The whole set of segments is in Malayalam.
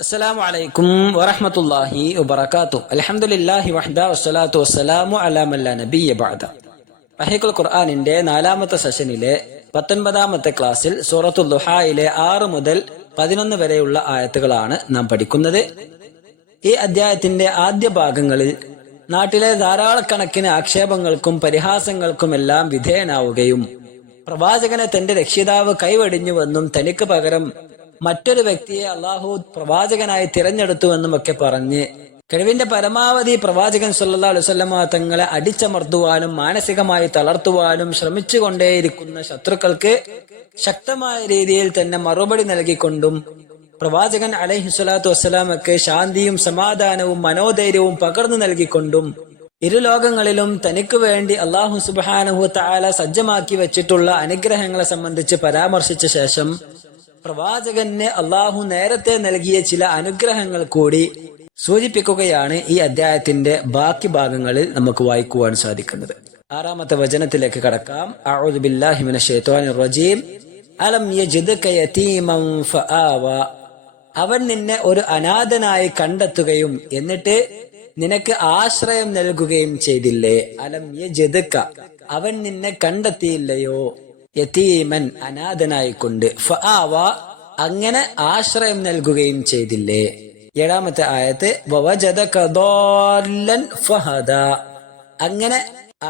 അസ്സലാമു അലൈക്കും വറഹ്മത്തുള്ളാഹി വബറകാതുഹു. അൽഹംദുലില്ലാഹി വഹ്ദ വസ്സലാത്തു വസ്സലാമു അലാ മൻ ലാ നബിയ്യ ബഅദ. റഹീഖുൽ ഖുർആനിന്റെ 4-ാമത്തെ സെഷനിലെ 19-ാമത്തെ ക്ലാസ്സിൽ സൂറത്തുൽ ദുഹായിലെ 6 മുതൽ 11 വരെയുള്ള ആയത്തുകളാണ് നാം പഠിക്കുന്നത്. ഈ അധ്യായത്തിന്റെ ആദ്യ ഭാഗങ്ങളിൽ നാട്ടിലെ ധാരാളക്കണക്കിന് ആക്ഷേപങ്ങൾക്കും പരിഹാസങ്ങൾക്കുമെല്ലാം വിധേയനാവുകയും പ്രവാചകനെ തന്റെ രക്ഷിതാവ് കൈവെടിഞ്ഞുവെന്നും തനിക്ക് പകരം മറ്റൊരു വ്യക്തിയെ അള്ളാഹു പ്രവാചകനായി തിരഞ്ഞെടുത്തുവെന്നും ഒക്കെ പറഞ്ഞ് കഴിവിന്റെ പരമാവധി പ്രവാചകൻ സല്ലല്ലാഹു അലൈഹി വസല്ലമ തങ്ങളെ അടിച്ചമർത്തുവാനും മാനസികമായി തളർത്തുവാനും ശ്രമിച്ചുകൊണ്ടേയിരിക്കുന്ന ശത്രുക്കൾക്ക് ശക്തമായ രീതിയിൽ തന്നെ മറുപടി നൽകിക്കൊണ്ടും പ്രവാചകൻ അലൈഹിസ്സലാത്തു വസ്സലാമക്ക് ശാന്തിയും സമാധാനവും മനോധൈര്യവും പകർന്നു നൽകിക്കൊണ്ടും ഇരുലോകങ്ങളിലും തനിക്ക് വേണ്ടി അള്ളാഹു സുബ്ഹാനഹു തആല സജ്ജമാക്കി വെച്ചിട്ടുള്ള അനുഗ്രഹങ്ങളെ സംബന്ധിച്ച് പരാമർശിച്ച ശേഷം പ്രവാചകന് അള്ളാഹു നേരത്തെ നൽകിയ ചില അനുഗ്രഹങ്ങൾ കൂടി സൂചിപ്പിക്കുകയാണ് ഈ അധ്യായത്തിന്റെ ബാക്കി ഭാഗങ്ങളിൽ നമുക്ക് വായിക്കുവാൻ സാധിക്കുന്നത്. 6-ാമത്തെ വചനത്തിലേക്ക് കടക്കാം. അഊദു ബില്ലാഹി മിനശ് ശൈത്വാനിർ റജീം. അലം യജിദ്ക യതീമൻ ഫആവ. അവൻ നിന്നെ ഒരു അനാഥനായി കണ്ടെത്തുകയും എന്നിട്ട് നിനക്ക് ആശ്രയം നൽകുകയും ചെയ്തില്ലേ? അലം യജിദ്ക, അവൻ നിന്നെ കണ്ടെത്തിയില്ലയോ? യതീമൻ, അനാഥനായിക്കൊണ്ട്, ഫആവ, അങ്ങനെ ആശ്രയം നൽകുകയും ചെയ്തില്ലേ? 7-ാമത്തെ ആയത്ത് വവജദക ളാല്ലൻ ഫഹദ. അങ്ങനെ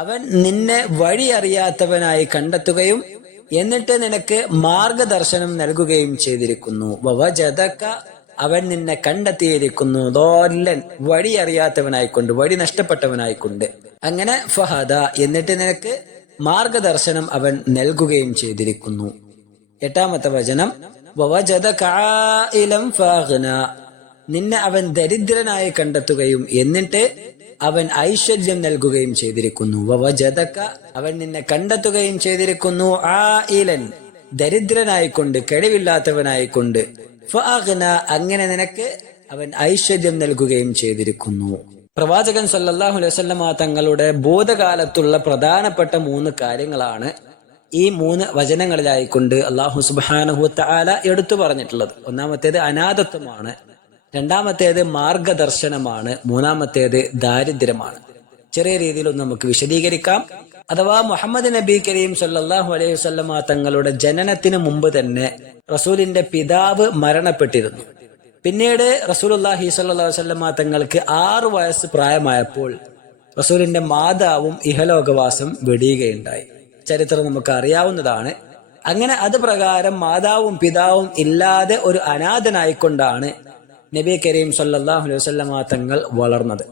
അവൻ നിന്നെ വഴി അറിയാത്തവനായി കണ്ടെത്തുകയും എന്നിട്ട് നിനക്ക് മാർഗദർശനം നൽകുകയും ചെയ്തിരിക്കുന്നു. വവജദക, അവൻ നിന്നെ കണ്ടെത്തിയിരിക്കുന്നു, ളാല്ലൻ, വഴി അറിയാത്തവനായിക്കൊണ്ട്, വഴി നഷ്ടപ്പെട്ടവനായിക്കൊണ്ട്. അങ്ങനെ ഫഹദ, എന്നിട്ട് നിനക്ക് മാർഗദർശനം അവൻ നൽകുകയും ചെയ്തിരിക്കുന്നു. 8-ാമത്തെ വചനം വവജദക ആയിലൻ ഫഅഗ്ന. നിന്നെ അവൻ ദരിദ്രനായി കണ്ടെത്തുകയും എന്നിട്ട് അവൻ ഐശ്വര്യം നൽകുകയും ചെയ്തിരിക്കുന്നു. വവജദക, അവൻ നിന്നെ കണ്ടെത്തുകയും ചെയ്തിരിക്കുന്നു, ആയിലൻ, ദരിദ്രനായിക്കൊണ്ട്, കഴിവില്ലാത്തവനായിക്കൊണ്ട്, ഫഅഗ്ന, അങ്ങനെ നിനക്ക് അവൻ ഐശ്വര്യം നൽകുകയും ചെയ്തിരിക്കുന്നു. പ്രവാചകൻ സല്ലല്ലാഹു അലൈഹി വസല്ലമ തങ്ങളുടെ ഭൂതകാലത്തുള്ള പ്രധാനപ്പെട്ട 3 കാര്യങ്ങളാണ് ഈ 3 വചനങ്ങളിലായിക്കൊണ്ട് അല്ലാഹു സുബ്ഹാനഹു തആല എടുത്തു പറഞ്ഞിട്ടുള്ളത്. ഒന്നാമത്തേത് അനാഥത്വമാണ്, 2-ാമത്തേത് മാർഗദർശനമാണ്, 3-ാമത്തേത് ദാരിദ്ര്യമാണ്. ചെറിയ രീതിയിലൊന്ന് നമുക്ക് വിശദീകരിക്കാം. അഥവാ മുഹമ്മദ് നബി കരീം സല്ലല്ലാഹു അലൈഹി വസല്ലമ തങ്ങളുടെ ജനനത്തിന് മുമ്പ് തന്നെ റസൂലിന്റെ പിതാവ് മരണപ്പെട്ടിരുന്നു. പിന്നീട് റസൂലുള്ളാഹി സ്വല്ലല്ലാഹു അലൈഹി വസല്ലമ തങ്ങൾക്ക് 6 വയസ്സ് പ്രായമായപ്പോൾ റസൂലിന്റെ മാതാവും ഇഹലോകവാസം വെടിയുകയുണ്ടായി. ചരിത്രം നമുക്ക് അറിയാവുന്നതാണ്. അങ്ങനെ അത് പ്രകാരം മാതാവും പിതാവും ഇല്ലാതെ ഒരു അനാഥനായിക്കൊണ്ടാണ് നബി കരീം സല്ലല്ലാഹു അലൈഹി വസല്ലമ തങ്ങൾ വളർന്നത്.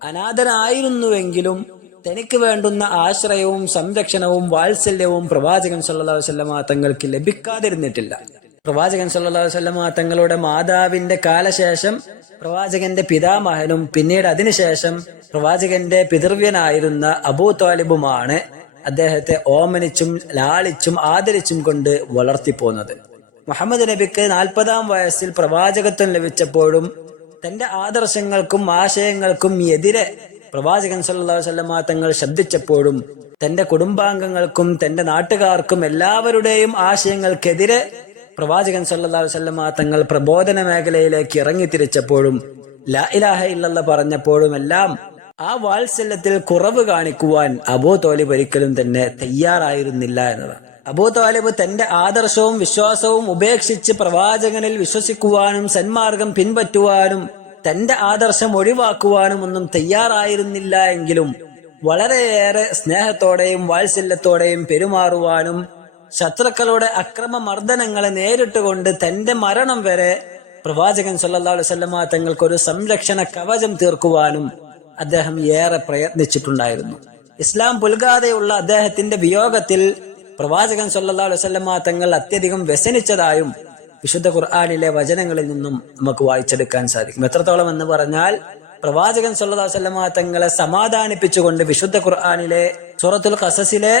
അനാഥനായിരുന്നുവെങ്കിലും തനിക്ക് വേണ്ടുന്ന ആശ്രയവും സംരക്ഷണവും വാത്സല്യവും പ്രവാചകൻ സല്ലല്ലാഹു അലൈഹി വസല്ലമ തങ്ങൾക്ക് ലഭിക്കാതിരുന്നിട്ടില്ല. പ്രവാചകൻ സല്ലല്ലാഹു അലൈഹി വസല്ലമ തങ്ങളുടെ മാതാവിന്റെ കാലശേഷം പ്രവാചകന്റെ പിതാമഹനും പിന്നീട് അതിനുശേഷം പ്രവാചകന്റെ പിതൃവ്യനായിരുന്ന അബൂ ത്വാലിബുമാണ് അദ്ദേഹത്തെ ഓമനിച്ചും ലാളിച്ചും ആദരിച്ചും കൊണ്ട് വളർത്തിപ്പോന്നത്. മുഹമ്മദ് നബിക്ക് 40-ാം വയസ്സിൽ പ്രവാചകത്വം ലഭിച്ചപ്പോഴും തന്റെ ആദർശങ്ങൾക്കും ആശയങ്ങൾക്കും എതിരെ പ്രവാചകൻ സല്ലല്ലാഹു അലൈഹി വസല്ലമ തങ്ങൾ ശബ്ദിച്ചപ്പോഴും തന്റെ കുടുംബാംഗങ്ങൾക്കും തന്റെ നാട്ടുകാർക്കും എല്ലാവരുടെയും ആശയങ്ങൾക്കെതിരെ പ്രവാചകൻ സല്ലല്ലാഹു അലൈഹി വസല്ലമ തങ്ങൾ പ്രബോധന മേഖലയിലേക്ക് ഇറങ്ങിത്തിരിച്ചപ്പോഴും ലാ ഇലാഹ ഇല്ലല്ലാഹ് പറഞ്ഞപ്പോഴും എല്ലാം ആ വാത്സല്യത്തിൽ കുറവ് കാണിക്കുവാൻ അബൂ ത്വാലിബ് ഒരിക്കലും തന്നെ തയ്യാറായിരുന്നില്ല എന്നതാണ്. അബൂ ത്വാലിബ് തന്റെ ആദർശവും വിശ്വാസവും ഉപേക്ഷിച്ച് പ്രവാചകനിൽ വിശ്വസിക്കുവാനും സന്മാർഗം പിൻപറ്റുവാനും തന്റെ ആദർശം ഒഴിവാക്കുവാനും ഒന്നും തയ്യാറായിരുന്നില്ല എങ്കിലും വളരെയേറെ സ്നേഹത്തോടെയും വാത്സല്യത്തോടെയും പെരുമാറുവാനും ശത്രുക്കളുടെ അക്രമമർദ്ദനങ്ങളെ നേരിട്ടുകൊണ്ട് തന്റെ മരണം വരെ പ്രവാചകൻ സല്ലല്ലാഹു അലൈഹി വസല്ലമ തങ്ങൾക്കൊരു സംരക്ഷണ കവചം തീർക്കുവാനും അദ്ദേഹം ഏറെ പ്രയത്നിച്ചിട്ടുണ്ടായിരുന്നു. ഇസ്ലാം പുൽകാതെയുള്ള അദ്ദേഹത്തിന്റെ വിയോഗത്തിൽ പ്രവാചകൻ സല്ലല്ലാഹു അലൈഹി വസല്ലമ തങ്ങൾ അത്യധികം വ്യസനിച്ചതായും വിശുദ്ധ ഖുർആനിലെ വചനങ്ങളിൽ നിന്നും നമുക്ക് വായിച്ചെടുക്കാൻ സാധിക്കും. എത്രത്തോളം എന്ന് പറഞ്ഞാൽ പ്രവാചകൻ സല്ലല്ലാഹു അലൈഹി വസല്ലമ തങ്ങളെ സമാധാനിപ്പിച്ചുകൊണ്ട് വിശുദ്ധ ഖുർആനിലെ സൂറത്തുൽ ഖസസിലെ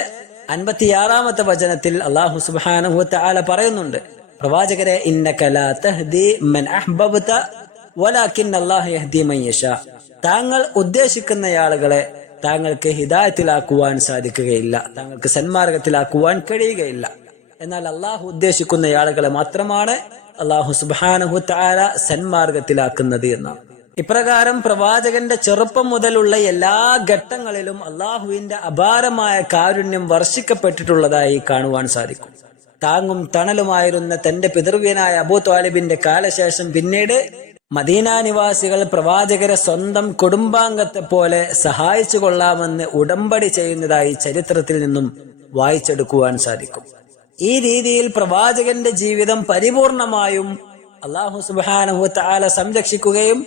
56-ാമത്തെ വചനത്തിൽ അല്ലാഹു സുബ്ഹാനഹു വതആല പറയുന്നുണ്ട്, പ്രവാചകരെ, ഇന്നക ലാ തഹ്ദി മൻ അഹ്ബബ്ത വലാകിന്ന അല്ലാഹു യഹ്ദി മൻ യശാ. താങ്കൾ ഉദ്ദേശിക്കുന്ന ആളുകളെ താങ്കൾക്ക് ഹിദായത്തിലാക്കുവാൻ സാധിക്കുകയില്ല, താങ്കൾക്ക് സന്മാർഗത്തിലാക്കുവാൻ കഴിയുകയില്ല. എന്നാൽ അള്ളാഹു ഉദ്ദേശിക്കുന്ന ആളുകളെ മാത്രമാണ് അല്ലാഹു സുബ്ഹാനഹു തആല സന്മാർഗത്തിലാക്കുന്നത് എന്നാണ്. ഇപ്രകാരം പ്രവാചകന്റെ ചെറുപ്പം മുതലുള്ള എല്ലാ ഘട്ടങ്ങളിലും അള്ളാഹുവിന്റെ അപാരമായ കാരുണ്യം വർഷിക്കപ്പെട്ടിട്ടുള്ളതായി കാണുവാൻ സാധിക്കും. താങ്ങും തണലുമായിരുന്ന തന്റെ പിതൃവ്യനായ അബൂ ത്വാലിബിന്റെ കാലശേഷം പിന്നീട് മദീന നിവാസികൾ പ്രവാചകരെ സ്വന്തം കുടുംബാംഗത്തെ പോലെ സഹായിച്ചു കൊള്ളാമെന്ന് ഉടമ്പടി ചെയ്യുന്നതായി ചരിത്രത്തിൽ നിന്നും വായിച്ചെടുക്കുവാൻ സാധിക്കും. ഈ രീതിയിൽ പ്രവാചകന്റെ ജീവിതം പരിപൂർണമായും അല്ലാഹു സുബ്ഹാനഹു തആല സംരക്ഷിക്കുകയും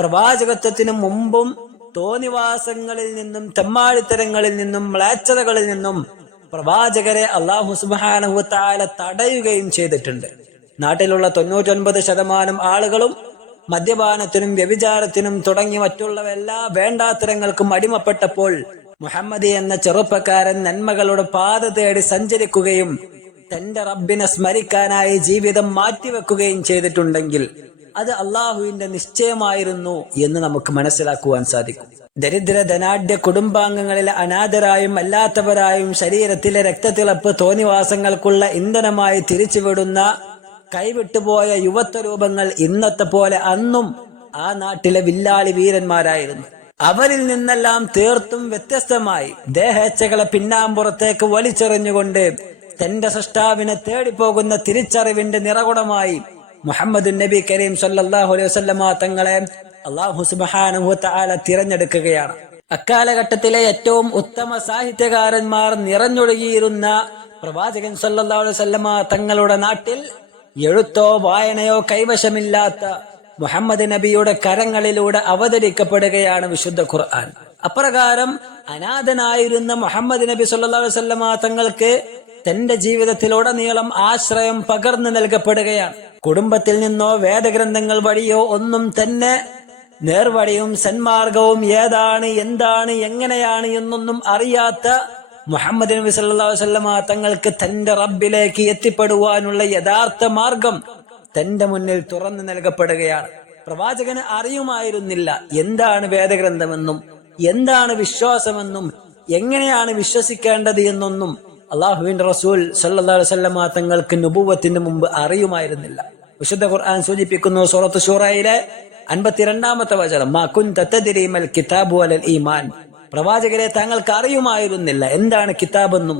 പ്രവാചകത്വത്തിനു മുമ്പും തോന്നിവാസങ്ങളിൽ നിന്നും തെമ്മാടിത്തരങ്ങളിൽ നിന്നും മ്ലേച്ഛതകളിൽ നിന്നും പ്രവാചകരെ അല്ലാഹു സുബ്ഹാനഹു തആല തടയുകയും ചെയ്തിട്ടുണ്ട്. നാട്ടിലുള്ള 99% ആളുകളും മദ്യപാനത്തിനും വ്യഭിചാരത്തിനും തുടങ്ങി മറ്റുള്ള എല്ലാ വേണ്ടാത്തരങ്ങൾക്കും അടിമപ്പെട്ടപ്പോൾ മുഹമ്മദ് എന്ന ചെറുപ്പക്കാരൻ നന്മകളുടെ പാത തേടി സഞ്ചരിക്കുകയും തന്റെ റബ്ബിനെ സ്മരിക്കാനായി ജീവിതം മാറ്റിവെക്കുകയും ചെയ്തിട്ടുണ്ടെങ്കിൽ അത് അള്ളാഹുവിന്റെ നിശ്ചയമായിരുന്നു എന്ന് നമുക്ക് മനസ്സിലാക്കുവാൻ സാധിക്കും. ദരിദ്ര ധനാഢ്യ കുടുംബാംഗങ്ങളിലെ അനാഥരായും അല്ലാത്തവരായും ശരീരത്തിലെ രക്തത്തിളപ്പ് തോന്നിവാസങ്ങൾക്കുള്ള ഇന്ധനമായി തിരിച്ചുവിടുന്ന കൈവിട്ടുപോയ യുവത്വ രൂപങ്ങൾ ഇന്നത്തെ പോലെ അന്നും ആ നാട്ടിലെ വില്ലാളി വീരന്മാരായിരുന്നു. അവരിൽ നിന്നെല്ലാം തീർത്തും വ്യത്യസ്തമായി ദേഹേച്ഛകളെ പിന്നാമ്പുറത്തേക്ക് വലിച്ചെറിഞ്ഞുകൊണ്ട് തന്റെ സൃഷ്ടാവിനെ തേടിപ്പോകുന്ന തിരിച്ചറിവിന്റെ നിറകുടമായി മുഹമ്മദ് നബി കരീം സല്ലല്ലാഹു അലൈഹി വസല്ലമ തങ്ങളെ അല്ലാഹു സുബ്ഹാനഹു തആല തിരഞ്ഞെടുക്കുകയാണ്. അക്കാലഘട്ടത്തിലെ ഏറ്റവും ഉത്തമ സാഹിത്യകാരന്മാർ നിറഞ്ഞൊഴുകിയിരുന്ന പ്രവാചകൻ സല്ലല്ലാഹു അലൈഹി വസല്ലമ തങ്ങളുടെ നാട്ടിൽ എഴുത്തോ വായനയോ കൈവശമില്ലാത്ത മുഹമ്മദ് നബിയുടെ കരങ്ങളിലൂടെ അവതരിക്കപ്പെടുകയാണ് വിശുദ്ധ ഖുർആൻ. അപ്രകാരം അനാഥനായിരുന്ന മുഹമ്മദ് നബി സല്ലല്ലാഹു അലൈഹി വസല്ലമ തങ്ങൾക്ക് തന്റെ ജീവിതത്തിലുടനീളം ആശ്രയം പകർന്നു നൽകപ്പെടുകയാണ്. കുടുംബത്തിൽ നിന്നോ വേദഗ്രന്ഥങ്ങൾ വഴിയോ ഒന്നും തന്നെ നേർവഴിയും സന്മാർഗവും ഏതാണ്, എന്താണ്, എങ്ങനെയാണ് എന്നൊന്നും അറിയാത്ത മുഹമ്മദ് നബി സല്ലല്ലാഹു അലൈഹി വസല്ലമ തങ്ങൾക്ക് തന്റെ റബ്ബിലേക്ക് എത്തിപ്പെടുവാനുള്ള യഥാർത്ഥ മാർഗം തന്റെ മുന്നിൽ തുറന്നു നൽകപ്പെടുകയാണ്. പ്രവാചകന് അറിയുമായിരുന്നില്ല എന്താണ് വേദഗ്രന്ഥമെന്നും എന്താണ് വിശ്വാസമെന്നും എങ്ങനെയാണ് വിശ്വസിക്കേണ്ടത് എന്നൊന്നും. അള്ളാഹുവിന്റെ റസൂൽ സല്ലല്ലാഹു അലൈഹി വസല്ലമ തങ്ങൾക്ക് നുബുവത്തിന് മുമ്പ് അറിയുമായിരുന്നില്ല. വിശുദ്ധ ഖുർആൻ സൂചിപ്പിക്കുന്നു സൂറത്ത് ശൂറയിലെ 52-ാമത്തെ വചനം, മാ കുൻത തദ്രി മൽ കിതാബു വലൽ ഈമാൻ. പ്രവാചകരെ താങ്കൾക്ക് അറിയുമായിരുന്നില്ല എന്താണ് കിതാബെന്നും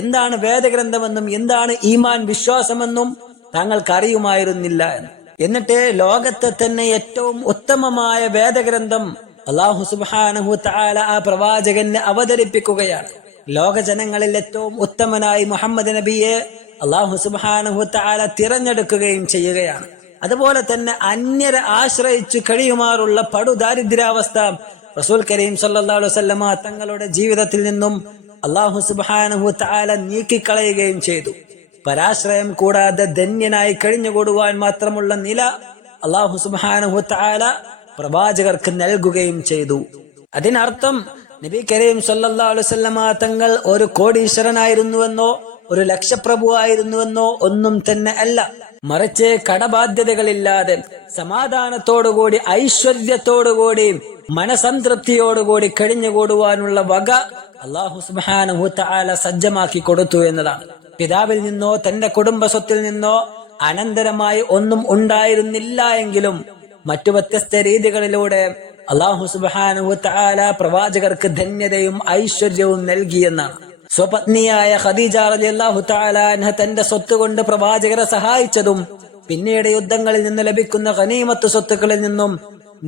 എന്താണ് വേദഗ്രന്ഥമെന്നും എന്താണ് ഈമാൻ വിശ്വാസമെന്നും താങ്കൾക്ക് അറിയുമായിരുന്നില്ല എന്ന്. എന്നിട്ട് ലോകത്തെ തന്നെ ഏറ്റവും ഉത്തമമായ വേദഗ്രന്ഥം അല്ലാഹു സുബ്ഹാനഹു തആല ആ പ്രവാചകന് അവതരിപ്പിക്കുകയാണ്. ലോക ജനങ്ങളിൽ ഏറ്റവും ഉത്തമനായി മുഹമ്മദ് നബിയെ അല്ലാഹു സുബ്ഹാനഹു തആല തിരഞ്ഞെടുക്കുകയും ചെയ്യുകയാണ്. അതുപോലെ തന്നെ അന്യരെ ആശ്രയിച്ചു കഴിയുമാറുള്ള പടുദാരിദ്ര്യാവസ്ഥ റസൂൽ കരീം സല്ലല്ലാഹു അലൈഹി വസല്ലമ തങ്ങളുടെ ജീവിതത്തിൽ നിന്നും അല്ലാഹു സുബ്ഹാനഹു തആല നീക്കിക്കളയുകയും ചെയ്തു. പരാശ്രയം കൂടാതെ ധന്യനായി കഴിഞ്ഞുകൂടുവാൻ മാത്രമുള്ള നില അല്ലാഹു സുബ്ഹാനഹു തആല പ്രവാചകർക്ക് നൽകുകയും ചെയ്തു. അതിനർത്ഥം നബി കരീം സല്ലല്ലാഹു അലൈഹി വസല്ലമ തങ്ങൾ ഒരു കോടീശ്വരനായിരുന്നുവെന്നോ ഒരു ലക്ഷപ്രഭുവായിരുന്നുവെന്നോ ഒന്നും തന്നെ അല്ല. മറിച്ച് കടബാധ്യതകളില്ലാതെ സമാധാനത്തോടുകൂടി ഐശ്വര്യത്തോടുകൂടി മനസംതൃപ്തിയോടുകൂടി കഴിഞ്ഞുകൂടുവാനുള്ള വക അല്ലാഹു സുബ്ഹാനഹു തആല സജ്ജമാക്കി കൊടുത്തു എന്നതാണ്. പിതാവിൽ നിന്നോ തന്റെ കുടുംബ സ്വത്തിൽ നിന്നോ അനന്തരമായി ഒന്നും ഉണ്ടായിരുന്നില്ല എങ്കിലും മറ്റു വ്യത്യസ്ത രീതികളിലൂടെ അല്ലാഹു സുബ്ഹാനഹു തആല പ്രവാചകർക്ക് ധന്യതയും ഐശ്വര്യവും നൽകിയെന്നാണ്. സ്വപത്നിയായ ഖദീജ റളിയല്ലാഹു തആല അൻഹ തന്റെ സ്വത്ത് കൊണ്ട് പ്രവാചകരെ സഹായിച്ചതും പിന്നീട് യുദ്ധങ്ങളിൽ നിന്ന് ലഭിക്കുന്ന ഗനീമത്ത് സ്വത്തുക്കളിൽ നിന്നും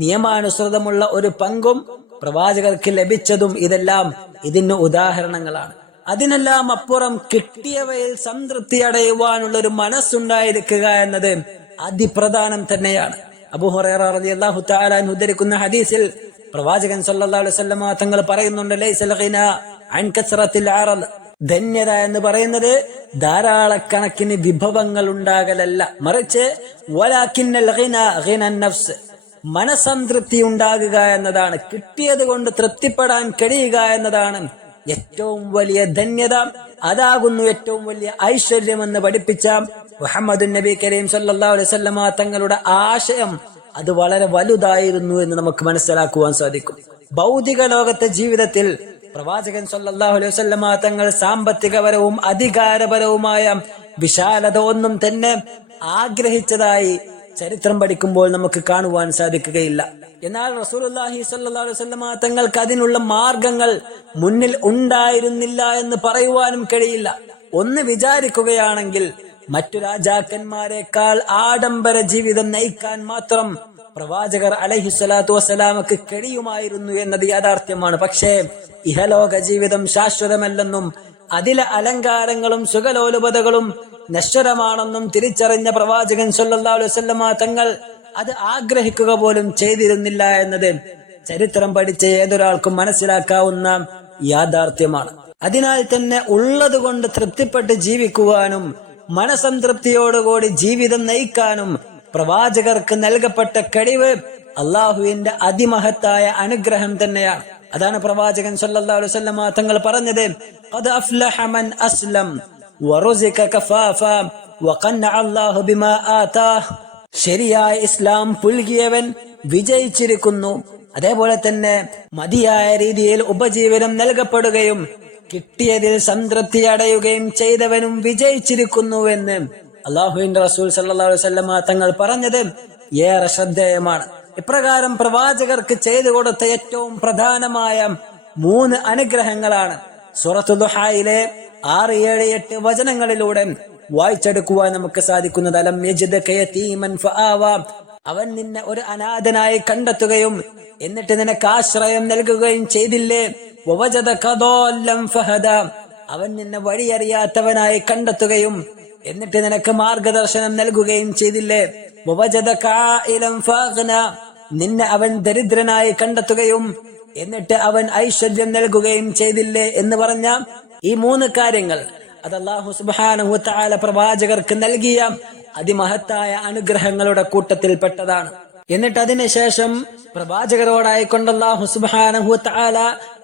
നിയമാനുസൃതമുള്ള ഒരു പങ്കും പ്രവാചകർക്ക് ലഭിച്ചതും ഇതെല്ലാം ഇതിന് ഉദാഹരണങ്ങളാണ്. അതിനെല്ലാം അപ്പുറം കിട്ടിയവയിൽ സംതൃപ്തി അടയുവാനുള്ള ഒരു മനസ്സുണ്ടായിരിക്കുക എന്നത് അതിപ്രധാനം തന്നെയാണ്. അബൂ ഹുറൈറ റളിയല്ലാഹു തആല അൻഹു ഉദ്ധരിക്കുന്ന ഹദീസിൽ പ്രവാചകൻ സല്ലല്ലാഹു അലൈഹി വസല്ലമ തങ്ങൾ പറയുന്നുണ്ട്, ലൈസൽ ഗിന അൻ കസ്റത്തിൽ അറദ്. ധന്യത എന്ന് പറയുന്നത് ധാരാളക്കണക്കിന് വിഭവങ്ങൾ ഉണ്ടാകലല്ല, മറിച്ച് വലാകിന്നൽ ഗിന ഗിനൻ നഫ്സ്, മനസംതൃപ്തി ഉണ്ടാകുക എന്നതാണ്. കിട്ടിയത് കൊണ്ട് തൃപ്തിപ്പെടാൻ കഴിയുക എന്നതാണ് ഏറ്റവും വലിയ ധന്യത. അതാകുന്നു ഏറ്റവും വലിയ ഐശ്വര്യമെന്ന് പഠിപ്പിച്ച മുഹമ്മദ് നബി കരീം സല്ലല്ലാഹു അലൈഹി വസല്ലമ തങ്ങളുടെ ആശയം അത് വളരെ വലുതായിരുന്നു എന്ന് നമുക്ക് മനസ്സിലാക്കുവാൻ സാധിക്കും. ഭൗതിക ലോകത്തെ ജീവിതത്തിൽ പ്രവാചകൻ സല്ലല്ലാഹു അലൈഹി വസല്ലമ തങ്ങൾ സാമ്പത്തികപരവും അധികാരപരവുമായ വിശാലത ഒന്നും തന്നെ ആഗ്രഹിച്ചതായി ചരിത്രം പഠിക്കുമ്പോൾ നമുക്ക് കാണുവാൻ സാധിക്കുകയില്ല. എന്നാൽ റസൂലുള്ളാഹി സ്വല്ലല്ലാഹു അലൈഹി വസല്ലമ തങ്ങൾക്ക് അതിനുള്ള മാർഗങ്ങൾ മുന്നിൽ ഉണ്ടായിരുന്നില്ല എന്ന് പറയുവാനും കഴിയില്ല. ഒന്ന് വിചാരിക്കുകയാണെങ്കിൽ മറ്റു രാജാക്കന്മാരെക്കാൾ ആഡംബര ജീവിതം നയിക്കാൻ മാത്രം പ്രവാചകർ അലൈഹിസ്സലാത്തു വസ്സലാമക്ക് കഴിയുമായിരുന്നു എന്നത് യാഥാർത്ഥ്യമാണ്. പക്ഷേ ഇഹലോക ജീവിതം ശാശ്വതമല്ലെന്നും അതിലെ അലങ്കാരങ്ങളും സുഖലോലുപതകളും നശ്വരമാണെന്നും തിരിച്ചറിഞ്ഞ പ്രവാചകൻ സല്ലല്ലാഹു അലൈഹി വസല്ലമ തങ്ങൾ അത് ആഗ്രഹിക്കുക പോലും ചെയ്തിരുന്നില്ല എന്നത് ചരിത്രം പഠിച്ച ഏതൊരാൾക്കും മനസ്സിലാക്കാവുന്ന യാഥാർത്ഥ്യമാണ്. അതിനാൽ തന്നെ ഉള്ളതുകൊണ്ട് തൃപ്തിപ്പെട്ട് ജീവിക്കുവാനും മനസംതൃപ്തിയോടുകൂടി ജീവിതം നയിക്കാനും പ്രവാചകർക്ക് നൽകപ്പെട്ട കഴിവ് അള്ളാഹുവിന്റെ അതിമഹത്തായ അനുഗ്രഹം തന്നെയാണ്. അതാണ് പ്രവാചകൻ സല്ലല്ലാഹു അലൈഹി വസല്ലമ തങ്ങൾ പറഞ്ഞത്, ഖദ് അഫ്ലഹ മൻ അസ്ലം വറുസിക കഫാഫ വഖന്നഅ അല്ലാഹു ബിമാ ആതാഹ്. ശരിയായ ഇസ്ലാം പുൽകിയവൻ വിജയിച്ചിരിക്കുന്നു. അതേപോലെ തന്നെ മതിയായ രീതിയിൽ ഉപജീവനം നൽകപ്പെടുകയും കിട്ടിയതിൽ സംതൃപ്തി അടയുകയും ചെയ്തവനും വിജയിച്ചിരിക്കുന്നുവെന്ന് അള്ളാഹുവിന്റെ റസൂൽ സല്ലല്ലാഹു അലൈഹി വസല്ലമ തങ്ങൾ പറഞ്ഞത് ഏറെ ശ്രദ്ധേയമാണ്. ഇപ്രകാരം പ്രവാചകർക്ക് ചെയ്തു കൊടുത്ത ഏറ്റവും പ്രധാനമായ 3 അനുഗ്രഹങ്ങളാണ് സൂറത്തുൽ ദുഹായിലെ 6, 7, 8 വചനങ്ങളിലൂടെ വായിച്ചെടുക്കുവാൻ നമുക്ക് സാധിക്കുന്നത്. അലം യജിദക യതീമൻ ഫആവ. അവൻ നിന്നെ ഒരു അനാഥനായി കണ്ടെത്തുകയും എന്നിട്ട് നിനക്ക് ആശ്രയം നൽകുകയും ചെയ്തില്ലേ. വവജദക ദാല്ലൻ ഫഹദ. അവൻ നിന്നെ വഴിയറിയാത്തവനായി കണ്ടെത്തുകയും എന്നിട്ട് നിനക്ക് മാർഗദർശനം നൽകുകയും ചെയ്തില്ലേ. വവജദക ആയിലൻ ഫഅഗ്ന. നിന്നെ അവൻ ദരിദ്രനായി കണ്ടെത്തുകയും എന്നിട്ട് അവൻ ഐശ്വര്യം നൽകുകയും ചെയ്തില്ലേ എന്ന് പറഞ്ഞ ഈ 3 കാര്യങ്ങൾ അത് അല്ലാഹു സുബ്ഹാനഹു വ തആല പ്രവാചകർക്ക് നൽകിയ അതിമഹത്തായ അനുഗ്രഹങ്ങളുടെ കൂട്ടത്തിൽപ്പെട്ടതാണ്. എന്നിട്ട് അതിനുശേഷം പ്രവാചകരോടായിക്കൊണ്ട് അല്ലാഹു സുബ്ഹാനഹു വ തആല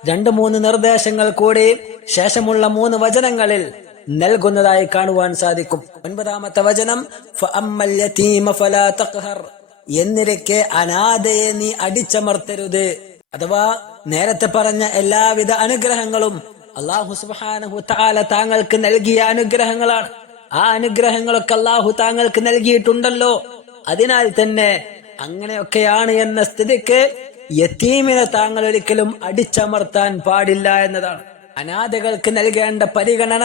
2-3 നിർദ്ദേശങ്ങൾ കൂടി ശേഷമുള്ള 3 വചനങ്ങളിൽ നൽകുന്നതായി കാണുവാൻ സാധിക്കും. 9-ാമത്തെ വചനം, ഫഅമ്മൽ യതീമ ഫലാ തഖ്ഹർ. എന്നിരിക്കെ അനാഥയെ നീ അടിച്ചമർത്തരുത്. അഥവാ നേരത്തെ പറഞ്ഞ എല്ലാവിധ അനുഗ്രഹങ്ങളും അല്ലാഹു സുബ്ഹാനഹു വ തആല താങ്കൾക്ക് നൽകിയ അനുഗ്രഹങ്ങളാണ്. ആ അനുഗ്രഹങ്ങളൊക്കെ അല്ലാഹു താങ്കൾക്ക് നൽകിയിട്ടുണ്ടല്ലോ. അതിനാൽ തന്നെ അങ്ങനെയൊക്കെയാണ് എന്ന സ്ഥിതിക്ക് യതീമിനെ താങ്കൾ ഒരിക്കലും അടിച്ചമർത്താൻ പാടില്ല എന്നതാണ്. അനാഥകൾക്ക് നൽകേണ്ട പരിഗണന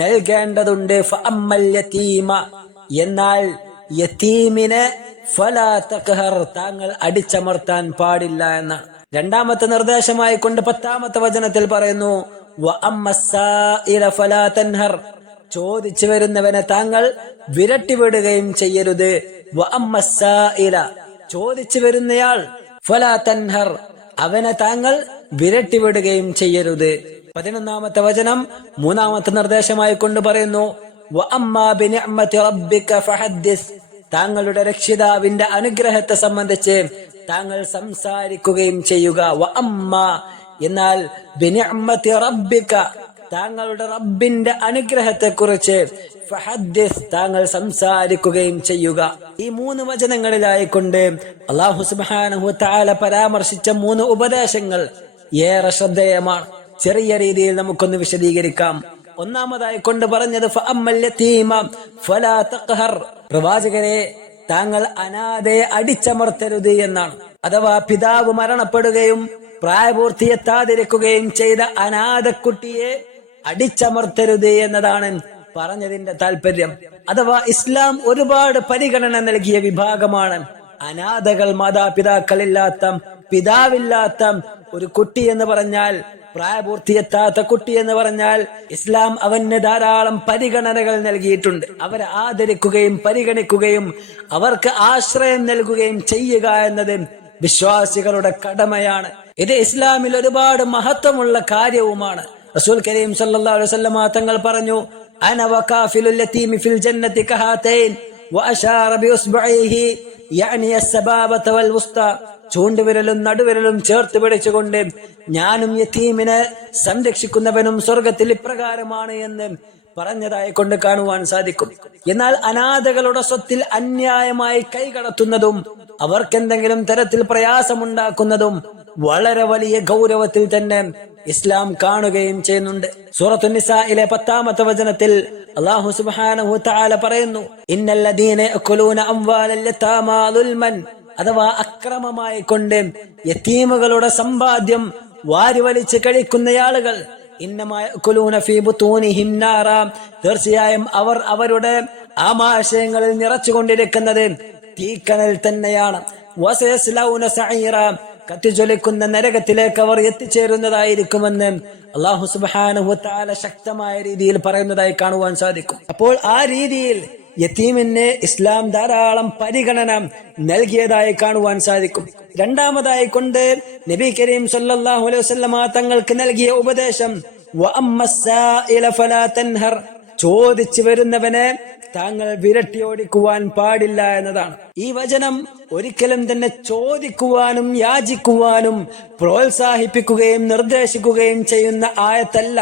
നൽകേണ്ടതുണ്ട്. ഫഅമ്മൽ യതീമ. എന്നാൽ യതീമിനെ ഫലാ തഖ്ഹർ, താങ്കൾ അടിച്ചമർത്താൻ പാടില്ല എന്നാണ്. 2-ാമത്തെ നിർദ്ദേശമായി കൊണ്ട് 10-ാമത്തെ വചനത്തിൽ പറയുന്നു, വഅമ്മസ്സായില ഫലാ തൻഹർ. ചോദിച്ചു വരുന്നവനെ താങ്കൾ വിരട്ടിവിടുകയും ചെയ്യരുത്. വഅമ്മസ്സായില, ചോദിച്ചു വരുന്നയാൾ, ഫലാ തൻഹർ, അവനെ താങ്കൾ വിരട്ടിവിടുകയും ചെയ്യരുത്. 11-ാമത്തെ വചനം 3-ാമത്തെ നിർദ്ദേശമായി കൊണ്ട് പറയുന്നു, വഅമ്മാ ബിനിഅ്മതി റബ്ബിക ഫഹദ്ദിസ്. താങ്കളുടെ രക്ഷിതാവിന്റെ അനുഗ്രഹത്തെ സംബന്ധിച്ച് താങ്കൾ സംസാരിക്കുകയും ചെയ്യുക. വഅമ്മ, എന്നാൽ ബിനിഅ്മതി റബ്ബിക, താങ്കളുടെ റബ്ബിന്റെ അനുഗ്രഹത്തെ കുറിച്ച് ഫഹദ്ദിസ്, താങ്കൾ സംസാരിക്കുകയും ചെയ്യുക. ഈ 3 വചനങ്ങളിലായിക്കൊണ്ട് അല്ലാഹു സുബ്ഹാനഹു വ തആല പരാമർശിച്ച 3 ഉപദേശങ്ങൾ ഏറെ ശ്രദ്ധേയമാണ്. ചെറിയ രീതിയിൽ നമുക്കൊന്ന് വിശദീകരിക്കാം. 1-ാമതായി കൊണ്ട് പറഞ്ഞത് ഫഅമ്മൽ യതീമ ഫലാ തഖ്ഹർ. പ്രവാചകരെ, താങ്കൾ അനാഥയെ അടിച്ചമർത്തരുത് എന്നാണ്. അഥവാ പിതാവ് മരണപ്പെടുകയും പ്രായപൂർത്തിയെത്താതിരിക്കുകയും ചെയ്ത അനാഥക്കുട്ടിയെ അടിച്ചമർത്തരുത് എന്നതാണ് പറഞ്ഞതിന്റെ താല്പര്യം. അഥവാ ഇസ്ലാം ഒരുപാട് പരിഗണന നൽകിയ വിഭാഗമാണ് അനാഥകൾ. മാതാപിതാക്കളില്ലാത്ത, പിതാവില്ലാത്ത ഒരു കുട്ടി എന്ന് പറഞ്ഞാൽ, പ്രായപൂർത്തിയെത്താത്ത കുട്ടി എന്ന് പറഞ്ഞാൽ ഇസ്ലാം അവന് ധാരാളം പരിഗണനകൾ നൽകിയിട്ടുണ്ട്. അവരെ ആദരിക്കുകയും പരിഗണിക്കുകയും അവർക്ക് ആശ്രയം നൽകുകയും ചെയ്യുക എന്നത് വിശ്വാസികളുടെ കടമയാണ്. ഇത് ഇസ്ലാമിൽ ഒരുപാട് മഹത്വമുള്ള കാര്യവുമാണ്. റസൂൽ കരീം സല്ലല്ലാഹു അലൈഹി വസല്ലം തങ്ങൾ പറഞ്ഞു, അന വകാഫിലുൽ യതീമി ഫിൽ ജന്നതി കഹാതൈൻ വഅശാറ ബിഉസ്ബഇഹി യഅനി അസ്സബാബത വൽ വുസ്ത. ചൂണ്ടുവിരലും നടുവിരലും ചേർത്ത് പിടിച്ചുകൊണ്ട് ഞാനും യതീമിനെ സംരക്ഷിക്കുന്നവനും സ്വർഗത്തിൽ ഇപ്രകാരമാണ് എന്ന് പറഞ്ഞതായി കൊണ്ട് കാണുവാൻ സാധിക്കും. എന്നാൽ അനാഥകളുടെ സ്വത്തിൽ അന്യായമായി കൈകടത്തുന്നതും അവർക്കെന്തെങ്കിലും തരത്തിൽ പ്രയാസമുണ്ടാക്കുന്നതും വളരെ വലിയ ഗൗരവത്തിൽ തന്നെ ഇസ്ലാം കാണുകയും ചെയ്യുന്നുണ്ട്. സൂറത്തുൻ നിസായിലെ 10-ാമത്തെ വചനത്തിൽ അല്ലാഹു സുബ്ഹാനഹു തആല പറയുന്നു, ഇന്നല്ലദീന യഅകുലൂന അംവാലൽ യതാമാ ദുൽമൻ, അഥവാ അക്രമമായി കൊണ്ട് യതീമുകളുടെ സമ്പാദ്യം വാരിവലിച്ച് കഴിക്കുന്ന ആളുകൾ, ഇന്നമാ യഅകുലൂന ഫീ ബുതൂനിഹിം നാറ, തീർച്ചയായും അവർ അവരുടെ ആമാശയങ്ങളിൽ നിറച്ചുകൊണ്ടിരിക്കുന്നത് തീക്കനൽ തന്നെയാണ്. വസയസ്ലൗന സഈറ, കത്തിജ്വലിക്കുന്ന നരകത്തിലേക്ക് അവർ എത്തിച്ചേരുന്നതായിരിക്കുമെന്ന് അല്ലാഹു സുബ്ഹാനഹു വ തആല ശക്തമായ രീതിയിൽ പറയുന്നതായി കാണുവാൻ സാധിക്കും. അപ്പോൾ ആ രീതിയിൽ യതീമിന് ഇസ്ലാം ധാരാളം പരിഗണന നൽകിയതായി കാണുവാൻ സാധിക്കും. രണ്ടാമതായി കൊണ്ട് നബി കരീം സല്ലല്ലാഹു അലൈഹി വസല്ലമ തങ്ങൾക്ക് നൽകിയ ഉപദേശം വഅമ്മസ്സായില ഫലാ തൻഹർ, ചോദിച്ചു വരുന്നവനെ താങ്കൾ വിരട്ടിയോടിക്കുവാൻ പാടില്ല എന്നതാണ്. ഈ വചനം ഒരിക്കലും തന്നെ ചോദിക്കുവാനും യാചിക്കുവാനും പ്രോത്സാഹിപ്പിക്കുകയും നിർദ്ദേശിക്കുകയും ചെയ്യുന്ന ആയത്തല്ല.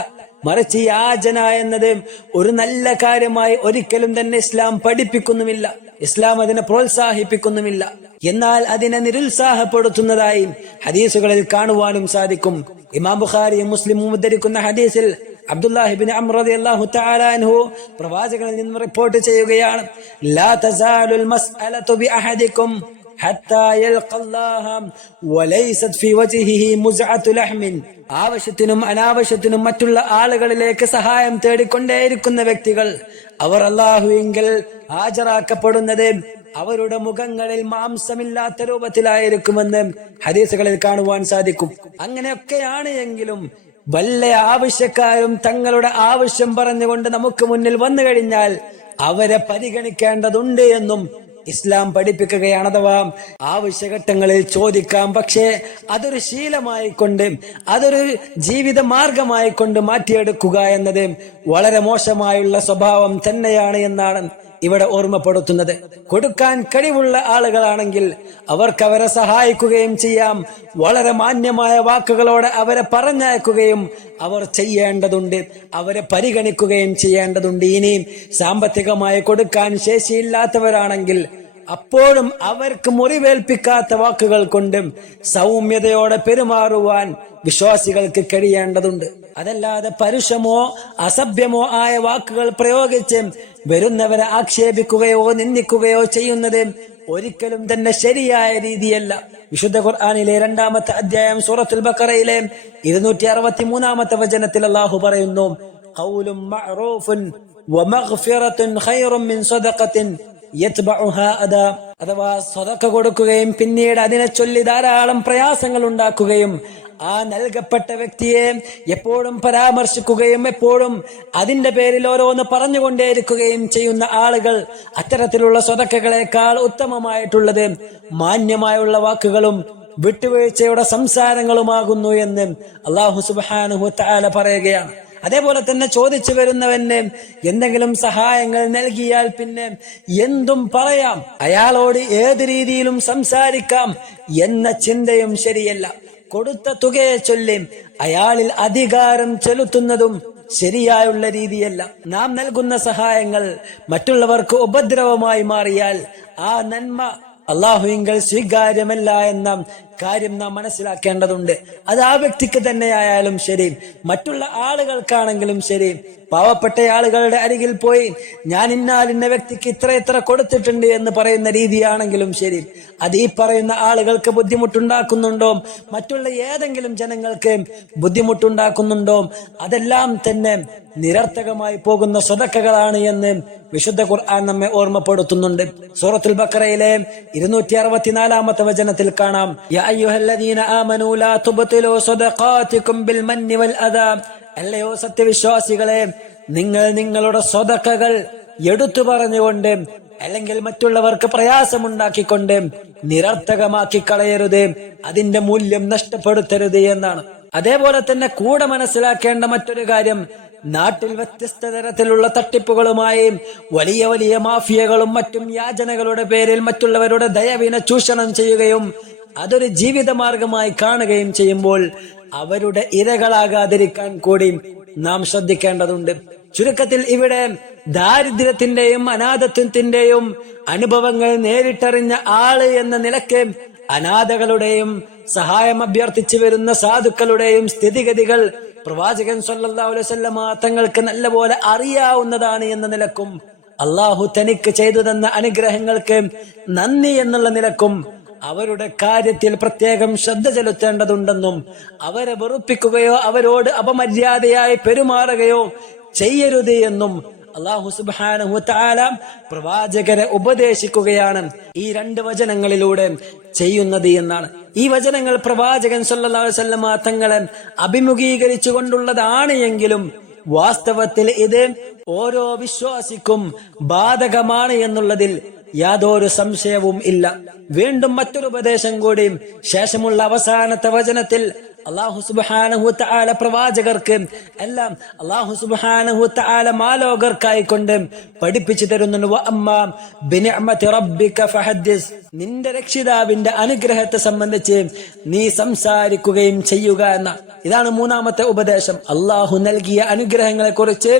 മറിച്ച് യാചന എന്നത് ഒരു നല്ല കാര്യമായി ഒരിക്കലും തന്നെ ഇസ്ലാം പഠിപ്പിക്കുന്നുമില്ല, ഇസ്ലാം അതിനെ പ്രോത്സാഹിപ്പിക്കുന്നുമില്ല. എന്നാൽ അതിനെ നിരുത്സാഹപ്പെടുത്തുന്നതായി ഹദീസുകളിൽ കാണുവാനും സാധിക്കും. ഇമാം ബുഖാരിയും മുസ്ലിമും ഉദ്ധരിക്കുന്ന ഹദീസിൽ അബ്ദുല്ലാഹി ഇബ്നു അംർ റളിയല്ലാഹു തആല അൻഹു പ്രവാചകനിൽ നിന്ന് റിപ്പോർട്ട് ചെയ്യുകയാണ്, ലാ തസാലുൽ മസ്അലതു ബി അഹദികും ഹത്താ യൽഖല്ലാഹ വലൈസത് ഫീ വജ്ഹിഹി മുസ്അതു ലഹ്മിൻ, ആവശ്യത്തിനും അനാവശ്യത്തിനും മറ്റുള്ള ആളുകളിലേക്ക് സഹായം തേടിക്കൊണ്ടേയിരിക്കുന്ന വ്യക്തികൾ അവർ അല്ലാഹുവിങ്കൽ ഹാജരാക്കപ്പെടുന്നത് അവരുടെ മുഖങ്ങളിൽ മാംസമില്ലാത്ത രൂപത്തിലായിരിക്കുമെന്ന് ഹദീസുകളിൽ കാണുവാൻ സാധിക്കും. അങ്ങനെയൊക്കെയാണ് എങ്കിലും വല്ല ആവശ്യക്കാരും തങ്ങളുടെ ആവശ്യം പറഞ്ഞുകൊണ്ട് നമുക്ക് മുന്നിൽ വന്നു കഴിഞ്ഞാൽ അവരെ പരിഗണിക്കേണ്ടതുണ്ട് എന്നും ഇസ്ലാം പഠിപ്പിക്കുകയാണ്. അഥവാ ആവശ്യഘട്ടങ്ങളിൽ ചോദിക്കാം, പക്ഷേ അതൊരു ശീലമായിക്കൊണ്ട് അതൊരു ജീവിത മാർഗമായിക്കൊണ്ട് മാറ്റിയെടുക്കുക എന്നത് വളരെ മോശമായുള്ള സ്വഭാവം തന്നെയാണ് എന്നാണ് ഇവിടെ ഓർമ്മപ്പെടുത്തുന്നത്. കൊടുക്കാൻ കഴിവുള്ള ആളുകളാണെങ്കിൽ അവർക്ക് അവരെ സഹായിക്കുകയും ചെയ്യാം, വളരെ മാന്യമായ വാക്കുകളോടെ അവരെ പറഞ്ഞയക്കുകയും അവർ ചെയ്യേണ്ടതുണ്ട്, അവരെ പരിഗണിക്കുകയും ചെയ്യേണ്ടതുണ്ട്. ഇനിയും സാമ്പത്തികമായി കൊടുക്കാൻ ശേഷിയില്ലാത്തവരാണെങ്കിൽ അപ്പോഴും അവർക്ക് മുറിവേൽപ്പിക്കാത്ത വാക്കുകൾ കൊണ്ടും സൗമ്യതയോടെ പെരുമാറുവാൻ വിശ്വാസികൾക്ക് കഴിയേണ്ടതുണ്ട്. അതല്ലാതെ പരുഷമോ അസഭ്യമോ ആയ വാക്കുകൾ പ്രയോഗിച്ച് വരുന്നവരെ ആക്ഷേപിക്കുകയോ നിന്ദിക്കുകയോ ചെയ്യുന്നത് ഒരിക്കലും തന്നെ ശരിയായ രീതിയല്ല. വിശുദ്ധ ഖുർആനിലെ 2-ാമത്തെ അധ്യായം സൂറത്തുൽ ബഖറയിലെ 263-ാമത്തെ വചനത്തിൽ അല്ലാഹു പറയുന്നു, ഖൗലുൻ മഅറൂഫുൻ വമഗ്ഫിറത്തുൻ ഖൈറുൻ മിൻ സദഖത്തിൻ യത്ബഉഹാ അദാ, അഥവാ സദഖ കൊടുക്കുകയും പിന്നീട് അതിനെ ചൊല്ലി ധാരാളം പ്രയാസങ്ങൾ ഉണ്ടാക്കുകയും ആ നൽകപ്പെട്ട വ്യക്തിയെ എപ്പോഴും പരാമർശിക്കുകയും എപ്പോഴും അതിന്റെ പേരിൽ ഓരോന്ന് പറഞ്ഞുകൊണ്ടേയിരിക്കുകയും ചെയ്യുന്ന ആളുകൾ അത്തരത്തിലുള്ള സ്വതക്കകളെക്കാൾ ഉത്തമമായിട്ടുള്ളത് മാന്യമായുള്ള വാക്കുകളും വിട്ടുവീഴ്ചയുടെ സംസാരങ്ങളുമാകുന്നു എന്ന് അല്ലാഹു സുബ്ഹാനഹു വ തആല പറയുകയാണ്. അതേപോലെ തന്നെ ചോദിച്ചു വരുന്നവന് എന്തെങ്കിലും സഹായങ്ങൾ നൽകിയാൽ പിന്നെ എന്തും പറയാം, അയാളോട് ഏത് രീതിയിലും സംസാരിക്കാം എന്ന ചിന്തയും ശരിയല്ല. കൊടുത്ത തുകയെ ചൊല്ലി അയാളിൽ അധികാരം ചെലുത്തുന്നതും ശരിയായുള്ള രീതിയല്ല. നാം നൽകുന്ന സഹായങ്ങൾ മറ്റുള്ളവർക്ക് ഉപദ്രവമായി മാറിയാൽ ആ നന്മ അല്ലാഹുവിങ്കൽ സ്വീകാര്യമല്ല എന്ന കാര്യം നാം മനസ്സിലാക്കേണ്ടതുണ്ട്. അത് ആ വ്യക്തിക്ക് തന്നെയായാലും ശരി, മറ്റുള്ള ആളുകൾക്കാണെങ്കിലും ശരി. പാവപ്പെട്ട ആളുകളുടെ അരികിൽ പോയി ഞാൻ ഇന്ന വ്യക്തിക്ക് ഇത്ര കൊടുത്തിട്ടുണ്ട് എന്ന് പറയുന്ന രീതിയാണെങ്കിലും ശരി, അത് ഈ പറയുന്ന ആളുകൾക്ക് ബുദ്ധിമുട്ടുണ്ടാക്കുന്നുണ്ടോ, മറ്റുള്ള ഏതെങ്കിലും ജനങ്ങൾക്ക് ബുദ്ധിമുട്ടുണ്ടാക്കുന്നുണ്ടോ, അതെല്ലാം തന്നെ നിരർത്ഥകമായി പോകുന്ന സ്വതക്കകളാണ് എന്ന് വിശുദ്ധ ഖുർആൻ നമ്മെ ഓർമ്മപ്പെടുത്തുന്നുണ്ട്. സൂറത്തുൽ ബഖറയിലെ 264-ാമത്തെ വചനത്തിൽ കാണാം, യാ അയ്യുഹല്ലദീന ആമനൂ ലാ തുബ്തിലൂ സദഖാതികും ബിൽ മന്നി വൽ അദാ, അല്ലയോ സത്യവിശ്വാസികളെ, നിങ്ങൾ നിങ്ങളുടെ സ്വതക്കകൾ എടുത്തു പറഞ്ഞുകൊണ്ട് അല്ലെങ്കിൽ മറ്റുള്ളവർക്ക് പ്രയാസമുണ്ടാക്കിക്കൊണ്ട് നിരർത്ഥകമാക്കി കളയരുത്, അതിന്റെ മൂല്യം നഷ്ടപ്പെടുത്തരുത് എന്നാണ്. അതേപോലെ തന്നെ കൂടെ മനസ്സിലാക്കേണ്ട മറ്റൊരു കാര്യം, നാട്ടിൽ വ്യത്യസ്ത തരത്തിലുള്ള തട്ടിപ്പുകളുമായി വലിയ വലിയ മാഫിയകളും മറ്റും യാചനകളുടെ പേരിൽ മറ്റുള്ളവരുടെ ദയവിനെ ചൂഷണം ചെയ്യുകയും അതൊരു ജീവിത മാർഗമായി കാണുകയും ചെയ്യുമ്പോൾ അവരുടെ ഇരകളാകാതിരിക്കാൻ കൂടി നാം ശ്രദ്ധിക്കേണ്ടതുണ്ട്. ചുരുക്കത്തിൽ ഇവിടെ ദാരിദ്ര്യത്തിന്റെയും അനാഥത്വത്തിന്റെയും അനുഭവങ്ങൾ നേരിട്ടറിഞ്ഞ ആള് എന്ന നിലയ്ക്ക് അനാഥകളുടെയും സഹായം അഭ്യർത്ഥിച്ചു വരുന്ന സാധുക്കളുടെയും സ്ഥിതിഗതികൾ പ്രവാചകൻ സല്ലല്ലാഹു അലൈഹി വസല്ലമ തങ്ങൾക്ക് നല്ലപോലെ അറിയാവുന്നതാണ് എന്ന നിലക്കും അള്ളാഹു തനിക്ക് ചെയ്തു തന്ന അനുഗ്രഹങ്ങൾക്ക് നന്ദി എന്നുള്ള നിലക്കും അവരുടെ കാര്യത്തിൽ പ്രത്യേകം ശ്രദ്ധ ചെലുത്തേണ്ടതുണ്ടെന്നും അവരെ വെറുപ്പിക്കുകയോ അവരോട് അപമര്യാദയായി പെരുമാറുകയോ ചെയ്യരുത് എന്നും അല്ലാഹു സുബ്ഹാനഹു വ തആല പ്രവാചകരെ ഉപദേശിക്കുകയാണ് ഈ 2 വചനങ്ങളിലൂടെ ചെയ്യുന്നത് എന്നാണ്. ഈ വചനങ്ങൾ പ്രവാചകൻ സല്ലല്ലാഹു അലൈഹി വസല്ലമ തങ്ങളെ അഭിമുഖീകരിച്ചു കൊണ്ടുള്ളതാണ് എങ്കിലും വാസ്തവത്തിൽ ഇത് ഓരോ വിശ്വാസിക്കും ബാധകമാണ് എന്നുള്ളതിൽ യാതൊരു സംശയവും ഇല്ല. വീണ്ടും മറ്റൊരു ഉപദേശം കൂടി ശേഷമുള്ള അവസാനത്തെ വചനത്തിൽ അല്ലാഹു സുബ്ഹാനഹു വ തആല പ്രവാചകർക്ക് എല്ലാം അല്ലാഹു സുബ്ഹാനഹു വ തആല മാലോകർക്കായി കൊണ്ട് പഠിപ്പിച്ചു തരുന്നുണ്ട്. വഅമ്മാ ബിനിഅമതി റബ്ബിക ഫഹദ്ദിസ്, നിന്റെ രക്ഷിതാവിന്റെ അനുഗ്രഹത്തെ സംബന്ധിച്ച് നീ സംസാരിക്കുകയും ചെയ്യുക എന്ന ഇതാണ് 3ാമത്തെ ഉപദേശം. അല്ലാഹു നൽകിയ അനുഗ്രഹങ്ങളെ കുറിച്ച്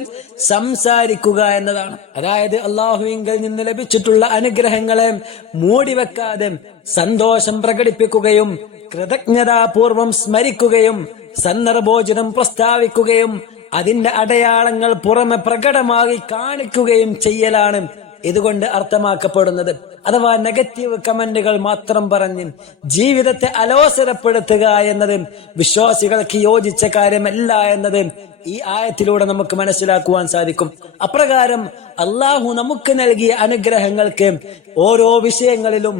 സംസാരിക്കുക എന്നതാണ്. അതായത് അല്ലാഹുവിങ്കിൽ നിന്ന് ലഭിച്ചിട്ടുള്ള അനുഗ്രഹങ്ങളെ മൂടിവെക്കാതെ സന്തോഷം പ്രകടിപ്പിക്കുകയും കൃതജ്ഞതാപൂർവം സ്മരിക്കുകയും സന്ദർഭോചനം പ്രസ്താവിക്കുകയും അതിന്റെ അടയാളങ്ങൾ പുറമെ പ്രകടമായി കാണിക്കുകയും ചെയ്യലാണ് ഇതുകൊണ്ട് അർത്ഥമാക്കപ്പെടുന്നത്. അഥവാ നെഗറ്റീവ് കമന്റുകൾ മാത്രം പറഞ്ഞ് ജീവിതത്തെ അലോസരപ്പെടുത്തുക എന്നത് വിശ്വാസികൾക്ക് യോജിച്ച കാര്യമല്ല എന്നത് ഈ ആയത്തിലൂടെ നമുക്ക് മനസ്സിലാക്കുവാൻ സാധിക്കും. അപ്രകാരം അള്ളാഹു നമുക്ക് നൽകിയ അനുഗ്രഹങ്ങൾക്ക് ഓരോ വിഷയങ്ങളിലും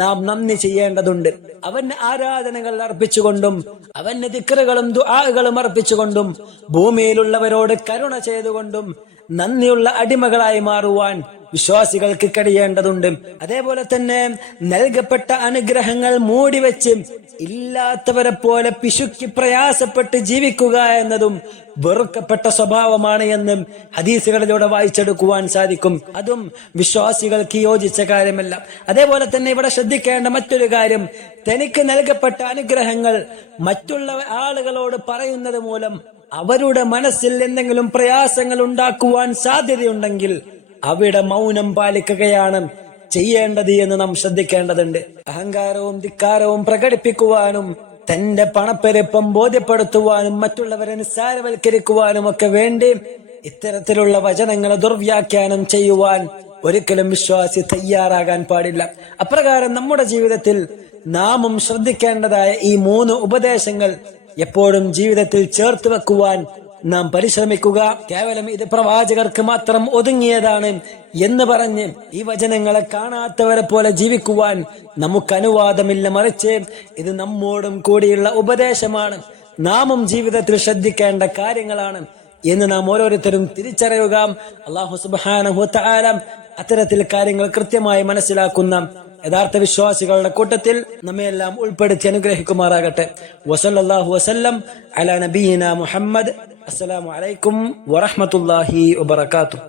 നാം നന്ദി ചെയ്യേണ്ടതുണ്ട്. അവന് ആരാധനകൾ അർപ്പിച്ചുകൊണ്ടും അവന് ദിക്റുകളും ദുആകളും അർപ്പിച്ചുകൊണ്ടും ഭൂമിയിലുള്ളവരോട് കരുണ ചെയ്തുകൊണ്ടും നന്ദിയുള്ള അടിമകളായി മാറുവാൻ വിശ്വാസികൾക്ക് കഴിയേണ്ടതുണ്ട്. അതേപോലെ തന്നെ നൽകപ്പെട്ട അനുഗ്രഹങ്ങൾ മൂടിവെച്ച് ഇല്ലാത്തവരെ പോലെ പിശുക്കി പ്രയാസപ്പെട്ട് ജീവിക്കുക എന്നതും വെറുക്കപ്പെട്ട സ്വഭാവമാണ് എന്ന് ഹദീസുകളിലൂടെ വായിച്ചെടുക്കുവാൻ സാധിക്കും. അതും വിശ്വാസികൾക്ക് യോജിച്ച കാര്യമല്ല. അതേപോലെ തന്നെ ഇവിടെ ശ്രദ്ധിക്കേണ്ട മറ്റൊരു കാര്യം, തനിക്ക് നൽകപ്പെട്ട അനുഗ്രഹങ്ങൾ മറ്റുള്ള ആളുകളോട് പറയുന്നത് മൂലം അവരുടെ മനസ്സിൽ എന്തെങ്കിലും പ്രയാസങ്ങൾ ഉണ്ടാക്കുവാൻ സാധ്യതയുണ്ടെങ്കിൽ അവിടെ മൗനം പാലിക്കുകയാണ് ചെയ്യേണ്ടത് എന്ന് നാം ശ്രദ്ധിക്കേണ്ടതുണ്ട്. അഹങ്കാരവും ധിക്കാരവും പ്രകടിപ്പിക്കുവാനും തന്റെ പണപ്പെരുപ്പം ബോധ്യപ്പെടുത്തുവാനും മറ്റുള്ളവരെ നിസ്സാരവൽക്കരിക്കുവാനും ഒക്കെ വേണ്ടി ഇത്തരത്തിലുള്ള വചനങ്ങളെ ദുർവ്യാഖ്യാനം ചെയ്യുവാൻ ഒരിക്കലും വിശ്വാസി തയ്യാറാകാൻ പാടില്ല. അപ്രകാരം നമ്മുടെ ജീവിതത്തിൽ നാമും ശ്രദ്ധിക്കേണ്ടതായ ഈ 3 ഉപദേശങ്ങൾ എപ്പോഴും ജീവിതത്തിൽ ചേർത്ത് വെക്കുവാൻ നാം പരിശ്രമിക്കുക. കേവലം ഇത് പ്രവാചകർക്ക് മാത്രം ഒതുങ്ങിയതാണ് എന്ന് പറഞ്ഞ് ഈ വചനങ്ങളെ കാണാത്തവരെ പോലെ ജീവിക്കുവാൻ നമുക്ക് അനുവാദമില്ല. മറിച്ച് ഇത് നമ്മോടും കൂടിയുള്ള ഉപദേശമാണ്, നാമും ജീവിതത്തിൽ ശ്രദ്ധിക്കേണ്ട കാര്യങ്ങളാണ് എന്ന് നാം ഓരോരുത്തരും തിരിച്ചറിയുക. അല്ലാഹു സുബ്ഹാനഹു വ തആല അത്തരത്തിൽ കാര്യങ്ങൾ കൃത്യമായി മനസ്സിലാക്കുന്ന യഥാർത്ഥ വിശ്വാസികളുടെ കൂട്ടത്തിൽ നമ്മയെല്ലാം ഉൾപ്പെടുത്തി അനുഗ്രഹിക്കുമാറാകട്ടെ. വസല്ലല്ലാഹു വസല്ലം അലാ നബിയിന മുഹമ്മദ്. അസ്സലാമു അലൈക്കും വറഹ്മത്തുള്ളാഹി വബറകാതുഹു.